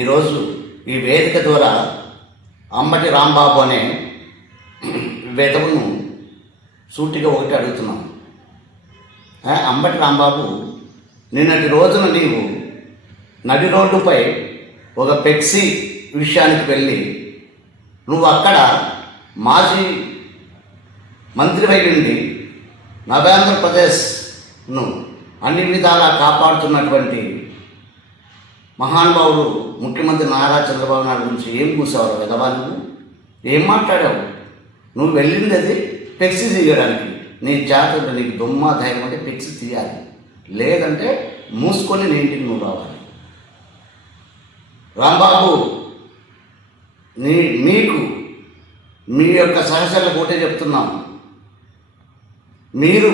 ఈరోజు ఈ వేదిక ద్వారా అంబటి రాంబాబు అనే వెధవును సూటిగా ఒకటి అడుగుతున్నాం. అంబటి రాంబాబు, నిన్నటి రోజున నీవు నడి రోడ్డుపై ఒక పెప్సీ విషయానికి వెళ్ళి నువ్వు అక్కడ మాజీ మంత్రివై ఉండి నవ్యాంధ్రప్రదేశ్ను అన్ని విధాలా కాపాడుతున్నటువంటి మహానుభావుడు ముఖ్యమంత్రి నారా చంద్రబాబు నాయుడు గురించి ఏం కూసావు విధవా? నువ్వు ఏం మాట్లాడావు? నువ్వు వెళ్ళింది అది పెక్సీ తీయడానికి. నీ జాతర నీకు దుమ్మ ధైర్యం అంటే పెక్సీ తీయాలి, లేదంటే మూసుకొని నీ ఇంటికి నువ్వు రావాలి. రాంబాబు, మీకు మీ యొక్క సహచరులకు ఒకటే చెప్తున్నాం, మీరు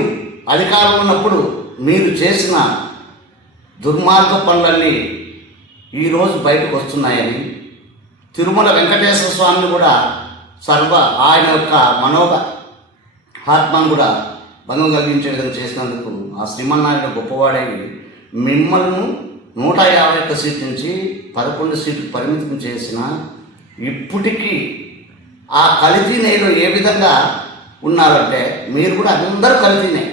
అధికారం ఉన్నప్పుడు మీరు చేసిన దుర్మార్గ పనులన్నీ ఈరోజు బయటకు వస్తున్నాయని, తిరుమల వెంకటేశ్వర స్వామిని కూడా ఆయన యొక్క ఆత్మను కూడా భంగం కలిగించే విధంగా చేసినందుకు ఆ శ్రీమన్నారాయణ గొప్పవాడై మిమ్మల్ని 151 సీట్ల నుంచి 11 సీట్లు పరిమితం చేసిన ఇప్పటికీ ఆ కల్తీ నేలు ఏ విధంగా ఉన్నారంటే మీరు కూడా అందరూ కల్తీనే.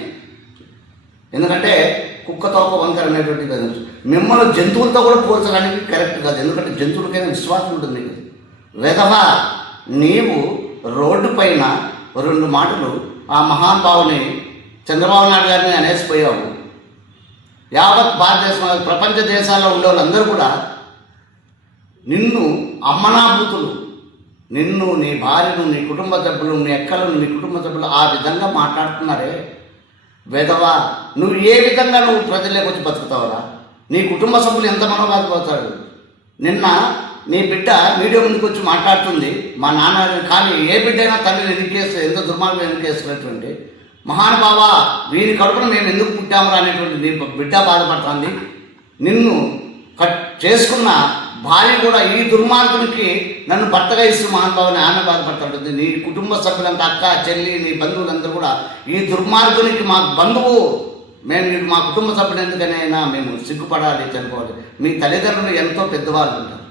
ఎందుకంటే కుక్క తోక వంకర అనేటువంటిది మిమ్మల్ని జంతువులతో కూడా పోల్చడానికి కరెక్ట్ కాదు. ఎందుకంటే జంతువులకైనా విశ్వాసం ఉంటుంది. వెధవా, నీవు రోడ్డు పైన 2 మాటలు ఆ మహానుభావుని చంద్రబాబు నాయుడు గారిని అనేసిపోయావు. యావత్ భారతదేశం, ప్రపంచ దేశాల్లో ఉండే వాళ్ళందరూ కూడా నిన్ను అమ్మనాభూతులు, నిన్ను, నీ భార్యను, నీ కుటుంబ సభ్యులు, నీ ఎక్కలను, నీ కుటుంబ సభ్యులు ఆ విధంగా మాట్లాడుతున్నారే. వెధవా, నువ్వు ఏ విధంగా నువ్వు ప్రజల్లోకి వచ్చి బతుకుతావురా? నీ కుటుంబ సభ్యులు ఎంత మనోబాధపడతాడు? నిన్న నీ బిడ్డ మీడియా ముందుకు వచ్చి మాట్లాడుతుంది, మా నాన్న, కానీ ఏ బిడ్డైనా తల్లిని ఎన్నికేస్తే ఎంత దుర్మార్గం ఎన్నికేస్తున్నటువంటి మహానుభావ, వీని కడుపున మేము ఎందుకు పుట్టామరా అనేటువంటి నీ బిడ్డ బాధపడుతుంది. నిన్ను చేసుకున్న భార్య కూడా ఈ దుర్మార్గునికి నన్ను భర్తగా ఇస్తూ మహానుభావుని ఆమె బాధపడుతుంటుంది. నీ కుటుంబ సభ్యులంతా, అక్క, చెల్లి, నీ బంధువులందరూ కూడా ఈ దుర్మార్గునికి మా బంధువు, మేము మా కుటుంబ సభ్యులు ఎందుకనైనా మేము సిగ్గుపడాలి, చనిపోవాలి. మీ తల్లిదండ్రులు ఎంతో పెద్దవాళ్ళు ఉంటారు,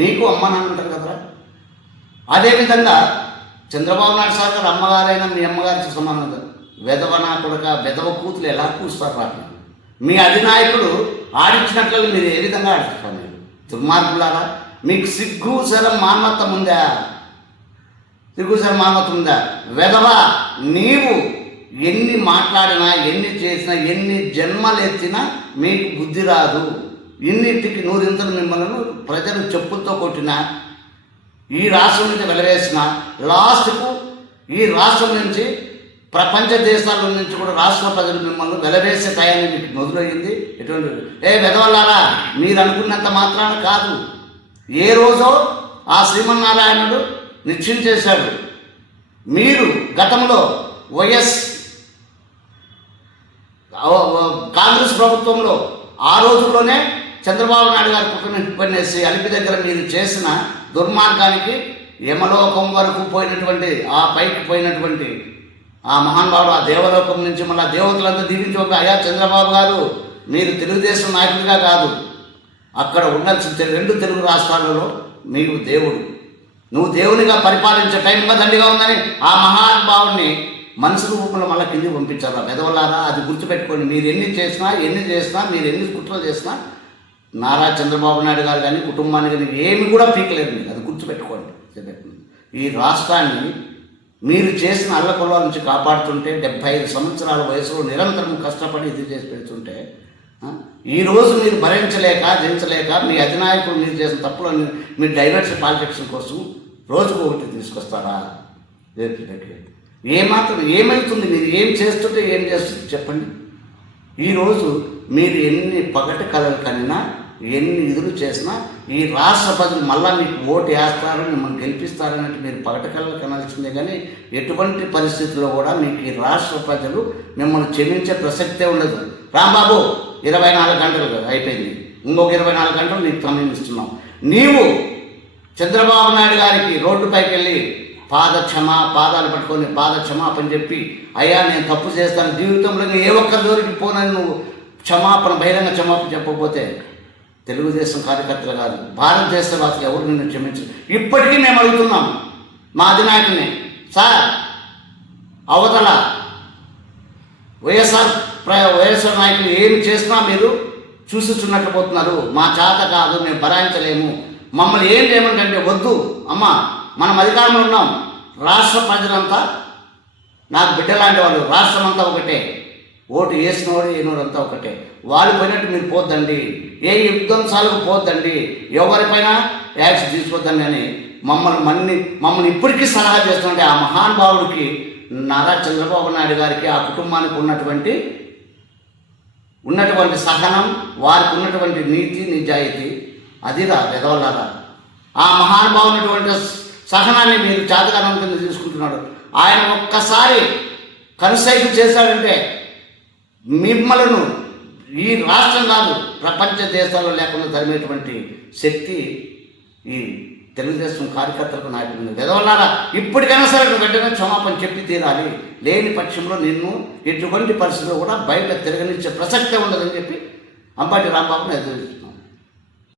నీకు అమ్మ నాన్న ఉంటారు కదరా. అదేవిధంగా చంద్రబాబు నాయుడు సార్ గారు అమ్మగారైనా మీ అమ్మగారికి సమానం. వెధవ నా కొడుక, వెధవ కూతులు ఎలా కూస్తారు రా? మీ అధినాయకుడు ఆడించినట్లు మీరు ఏ విధంగా ఆడుతారు? మీరు దుర్మార్గులారా, మీకు సిగ్గు శరం మానవత్వం ఉందా? సిగ్గు శరం మానవత్వం ఉందా? వెధవా, నీవు ఎన్ని మాట్లాడినా, ఎన్ని చేసినా, ఎన్ని జన్మలెత్తినా మీకు బుద్ధి రాదు. ఇన్నింటికి 100 మిమ్మల్ని ప్రజలు చెప్పులతో కొట్టినా, ఈ రాష్ట్రం నుంచి వెలవేసిన, లాస్ట్కు ఈ రాష్ట్రం నుంచి ప్రపంచ దేశాల నుంచి కూడా రాష్ట్ర ప్రజలు మిమ్మల్ని వెలవేసే టయాన్ని మీకు మొదలయ్యింది. ఎటువంటి వెధవలారా, మీరు అనుకున్నంత మాత్రాన కాదు. ఏ రోజో ఆ శ్రీమన్నారాయణుడు నిశ్చయం చేశాడు. మీరు గతంలో కాంగ్రెస్ ప్రభుత్వంలో ఆ రోజుల్లోనే చంద్రబాబు నాయుడు గారి కుటుంబం పనిచేసి అలిపి దగ్గర మీరు చేసిన దుర్మార్గానికి యమలోకం వరకు పోయినటువంటి, ఆ పైకి పోయినటువంటి ఆ మహానుభావుడు ఆ దేవలోకం నుంచి మళ్ళీ దేవతలంతా దీవించి ఒక, అయ్యా చంద్రబాబు గారు, మీరు తెలుగుదేశం నాయకుడిగా కాదు, అక్కడ ఉన్న 2 తెలుగు రాష్ట్రాలలో మీకు దేవుడు, నువ్వు దేవునిగా పరిపాలించే టైంగా దండిగా ఉందని ఆ మహానుభావుడిని మనసు రూపంలో మళ్ళీ కిందికి పంపించారు. వెధవలారా, అది గుర్తుపెట్టుకోండి. మీరు ఎన్ని చేసినా, మీరు ఎన్ని కుట్రలు చేసినా నారా చంద్రబాబు నాయుడు గారు కానీ కుటుంబాన్ని కానీ ఏమి కూడా పీకలేరు. మీరు అది గుర్తుపెట్టుకోండి. ఈ రాష్ట్రాన్ని మీరు చేసిన అల్లకొల్లాల నుంచి కాపాడుతుంటే, 75 సంవత్సరాల వయసులో నిరంతరం కష్టపడి ఇది చేసి పెడుతుంటే, ఈరోజు మీరు జయించలేక మీ అధినాయకులు మీరు చేసిన తప్పులను మీరు డైవర్షన్ పాలిటిక్స్ కోసం రోజుకు ఒకటి తీసుకొస్తారా? ఏమాత్రం ఏమవుతుంది? మీరు ఏం చేస్తుంటే ఏం చేస్తుంది చెప్పండి. ఈరోజు మీరు ఎన్ని పగటి కళలు కనినా, ఎన్ని ఇదులు చేసినా ఈ రాష్ట్ర ప్రజలు మళ్ళా మీకు ఓటు వేస్తారు, మిమ్మల్ని గెలిపిస్తారన్నట్టు మీరు పగటి కళలు కనాల్సిందే. కానీ ఎటువంటి పరిస్థితుల్లో కూడా మీకు ఈ రాష్ట్ర ప్రజలు మిమ్మల్ని క్షమించే ప్రసక్తే ఉండదు. రాంబాబు, 24 గంటలు అయిపోయింది, ఇంకొక 24 గంటలు నీకు సమయం ఇస్తున్నాం. నీవు చంద్రబాబు నాయుడు గారికి రోడ్డుపైకి వెళ్ళి పాదాలు పట్టుకొని క్షమాపణ చెప్పి, అయ్యా నేను తప్పు చేస్తాను, జీవితంలో ఏ ఒక్కరి జోలికి పోనని నువ్వు బహిరంగ క్షమాపణ చెప్పకపోతే తెలుగుదేశం కార్యకర్తలు కాదు, భారతదేశ వాసులు ఎవరు నిన్ను క్షమించరు. ఇప్పటికీ మేము అడుగుతున్నాం మా అధినాయకుని, సార్ అవతల వైఎస్ఆర్ నాయకులు ఏమి చేసినా మీరు చూసిచున్నట్లు పోతున్నారు. మా చేత కాదు, మేము భరాయించలేము, మమ్మల్ని ఏం చేయమంటే వద్దు అమ్మ, మనం అధికారంలో ఉన్నాం. రాష్ట్ర ప్రజలంతా నాకు బిడ్డలాంటి వాళ్ళు, రాష్ట్రం అంతా ఒకటే, ఓటు వేసినోడు వేయనోడంతా ఒకటే. వాళ్ళు పోయినట్టు మీరు పోద్దండి, ఏ యుద్ధంసాలకు పోద్దండి, ఎవరిపైన యాక్షన్ తీసుకోవద్దండి అని మమ్మల్ని ఇప్పటికీ సలహా చేస్తుంటే ఆ మహానుభావుడికి, నారా చంద్రబాబు నాయుడు గారికి, ఆ కుటుంబానికి ఉన్నటువంటి సహనం, వారికి ఉన్నటువంటి నీతి నిజాయితీ, అదిరా పెదవల్లారా. ఆ మహానుభావునటువంటి సహనాన్ని మీరు చేతకాలం కింద తీసుకుంటున్నాడు. ఆయన ఒక్కసారి కనుసైపు చేశాడంటే మిమ్మలను ఈ రాష్ట్రం కాదు ప్రపంచ దేశాల్లో లేకుండా తరిమేటువంటి శక్తి ఈ తెలుగుదేశం కార్యకర్తలకు నాయకులు. వెదవల్లారా, ఇప్పటికైనా సరే వెంటనే క్షమాపణ చెప్పి తీరాలి. లేని పక్షంలో నిన్ను ఎటువంటి పరిస్థితుల్లో కూడా బయట తిరగనిచ్చే ప్రసక్తే ఉండదని చెప్పి అంబటి రాంబాబుని